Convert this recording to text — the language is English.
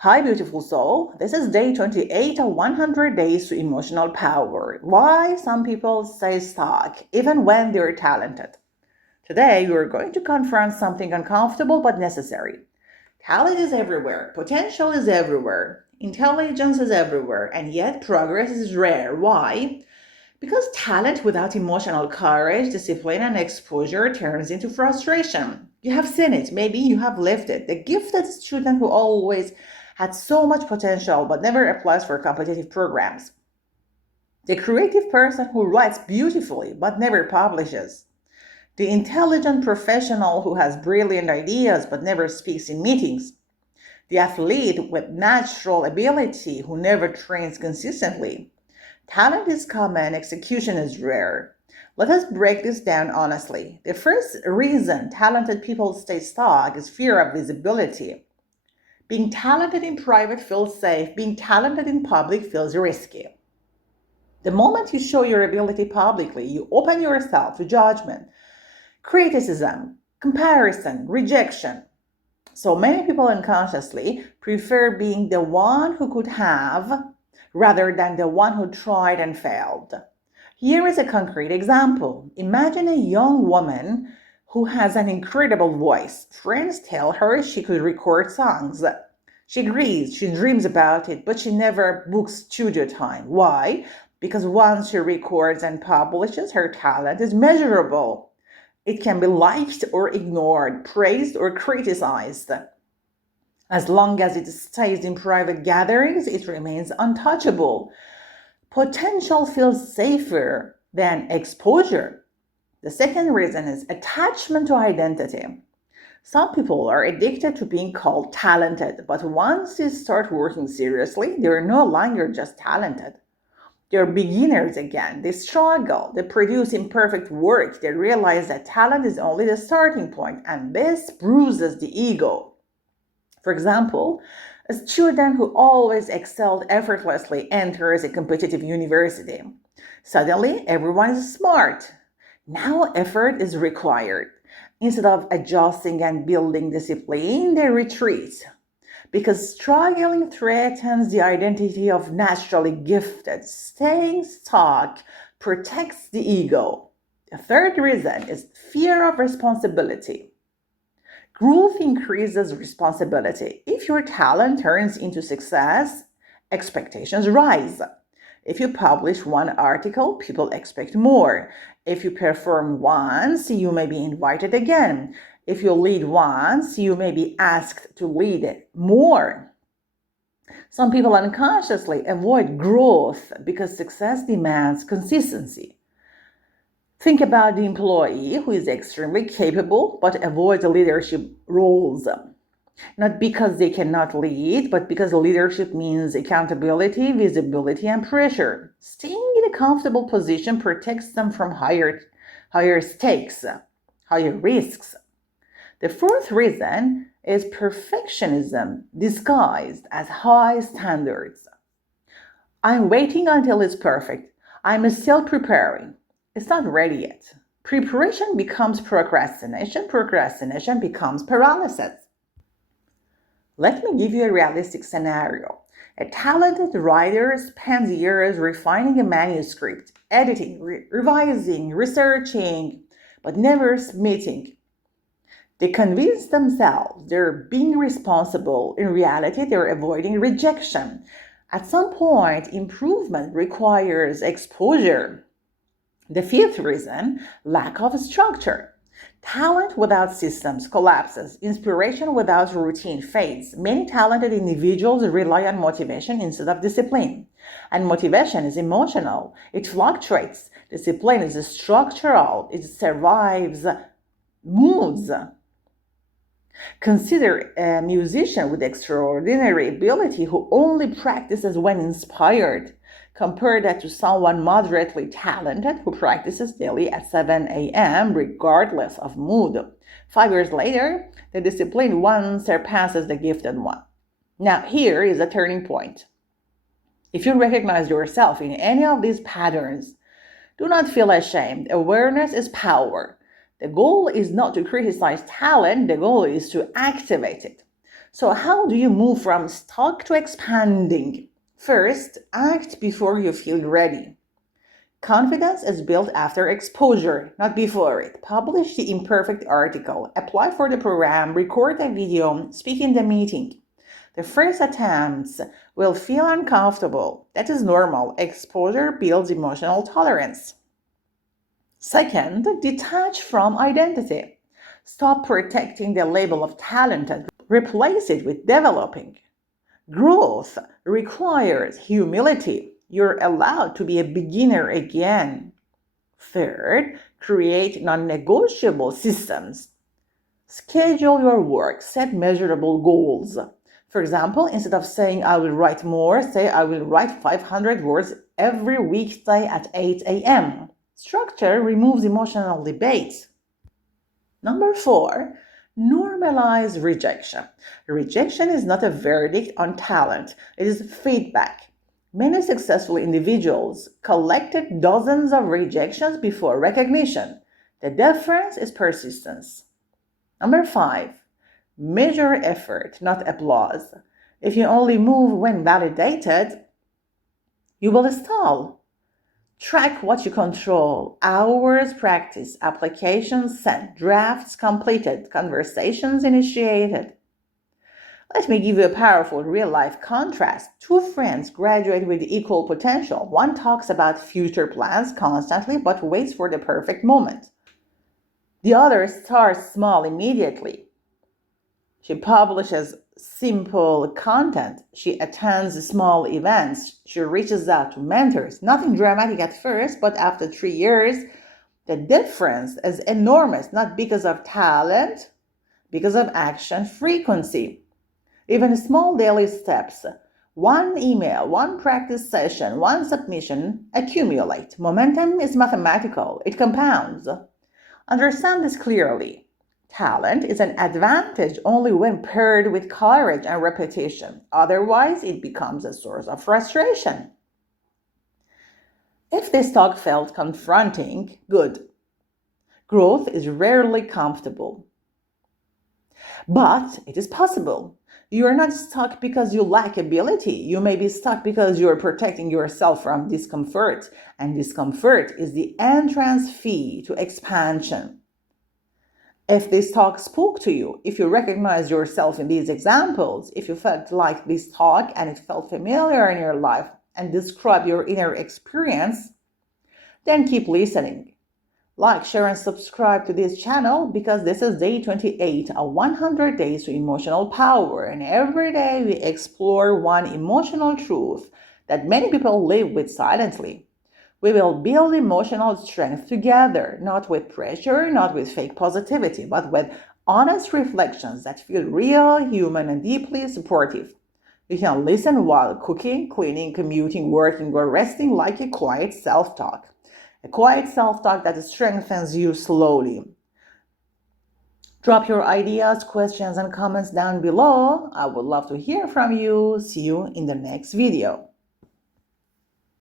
Hi, beautiful soul. This is day 28 of 100 Days to Emotional Power. Why some people stay stuck even when they're talented. Today, we're going to confront something uncomfortable but necessary. Talent is everywhere, potential is everywhere, intelligence is everywhere, and yet progress is rare. Why? Because talent without emotional courage, discipline, and exposure turns into frustration. You have seen it, maybe you have lived it. The gifted student who always had so much potential but never applies for competitive programs. The creative person who writes beautifully but never publishes. The intelligent professional who has brilliant ideas but never speaks in meetings. The athlete with natural ability who never trains consistently. Talent is common, execution is rare. Let us break this down honestly. The first reason talented people stay stuck is fear of visibility. Being talented in private feels safe, being talented in public feels risky. The moment you show your ability publicly, you open yourself to judgment, criticism, comparison, rejection. So many people unconsciously prefer being the one who could have rather than the one who tried and failed. Here is a concrete example. Imagine a young woman who has an incredible voice. Friends tell her she could record songs. She agrees, she dreams about it, but she never books studio time. Why? Because once she records and publishes, her talent is measurable. It can be liked or ignored, praised or criticized. As long as it stays in private gatherings, it remains untouchable. Potential feels safer than exposure. The second reason is attachment to identity. Some people are addicted to being called talented, but once they start working seriously, they're no longer just talented. They're beginners again. They struggle. They produce imperfect work. They realize that talent is only the starting point, and this bruises the ego. For example, a student who always excelled effortlessly enters a competitive university. Suddenly, everyone is smart. Now, effort is required. Instead of adjusting and building discipline, they retreat because struggling threatens the identity of naturally gifted. Staying stuck protects the ego. The third reason is fear of responsibility. Growth increases responsibility. If your talent turns into success, expectations rise. If you publish one article, people expect more. If you perform once, you may be invited again. If you lead once, you may be asked to lead more. Some people unconsciously avoid growth because success demands consistency. Think about the employee who is extremely capable but avoids leadership roles. Not because they cannot lead, but because leadership means accountability, visibility, and pressure. Staying in a comfortable position protects them from higher stakes, higher risks. The fourth reason is perfectionism disguised as high standards. I'm waiting until it's perfect. I'm still preparing. It's not ready yet. Preparation becomes procrastination. Procrastination becomes paralysis. Let me give you a realistic scenario. A talented writer spends years refining a manuscript, editing, revising, researching, but never submitting. They convince themselves they're being responsible. In reality, they're avoiding rejection. At some point, improvement requires exposure. The fifth reason, lack of structure. Talent without systems collapses. Inspiration without routine fades. Many talented individuals rely on motivation instead of discipline. And motivation is emotional. It fluctuates. Discipline is structural. It survives moods. Consider a musician with extraordinary ability who only practices when inspired. Compare that to someone moderately talented who practices daily at 7 a.m. regardless of mood. 5 years later, the disciplined one surpasses the gifted one. Now, here is a turning point. If you recognize yourself in any of these patterns, do not feel ashamed. Awareness is power. The goal is not to criticize talent, the goal is to activate it. So how do you move from stuck to expanding? First, act before you feel ready. Confidence is built after exposure, not before it. Publish the imperfect article, apply for the program, record a video, speak in the meeting. The first attempts will feel uncomfortable. That is normal. Exposure builds emotional tolerance. Second, detach from identity. Stop protecting the label of talented. Replace it with developing. Growth requires humility. You're allowed to be a beginner again. Third, create non-negotiable systems. Schedule your work, set measurable goals. For example, instead of saying I will write more, say I will write 500 words every weekday at 8 a.m. Structure removes emotional debate. Number 4, normalize rejection. Rejection is not a verdict on talent, it is feedback. Many successful individuals collected dozens of rejections before recognition. The difference is persistence. Number 5, measure effort, not applause. If you only move when validated, you will stall. Track what you control: hours practice, applications sent, drafts completed, conversations initiated. Let me give you a powerful real-life contrast. Two friends graduate with equal potential. One talks about future plans constantly but waits for the perfect moment. The other starts small immediately. She publishes simple content. She attends small events. She reaches out to mentors. Nothing dramatic at first, but after 3 years, the difference is enormous, not because of talent, because of action frequency. Even small daily steps, one email, one practice session, one submission accumulate. Momentum is mathematical. It compounds. Understand this clearly. Talent is an advantage only when paired with courage and repetition. Otherwise, it becomes a source of frustration. If this talk felt confronting, good. Growth is rarely comfortable. But it is possible. You are not stuck because you lack ability. You may be stuck because you are protecting yourself from discomfort. And discomfort is the entrance fee to expansion. If this talk spoke to you, if you recognize yourself in these examples, if you felt like this talk and it felt familiar in your life and describe your inner experience, then keep listening. Like, share, and subscribe to this channel because this is day 28, 100 days to emotional power. And every day we explore one emotional truth that many people live with silently. We will build emotional strength together, not with pressure, not with fake positivity, but with honest reflections that feel real, human, and deeply supportive. You can listen while cooking, cleaning, commuting, working, or resting, like a quiet self-talk. A quiet self-talk that strengthens you slowly. Drop your ideas, questions, and comments down below. I would love to hear from you. See you in the next video.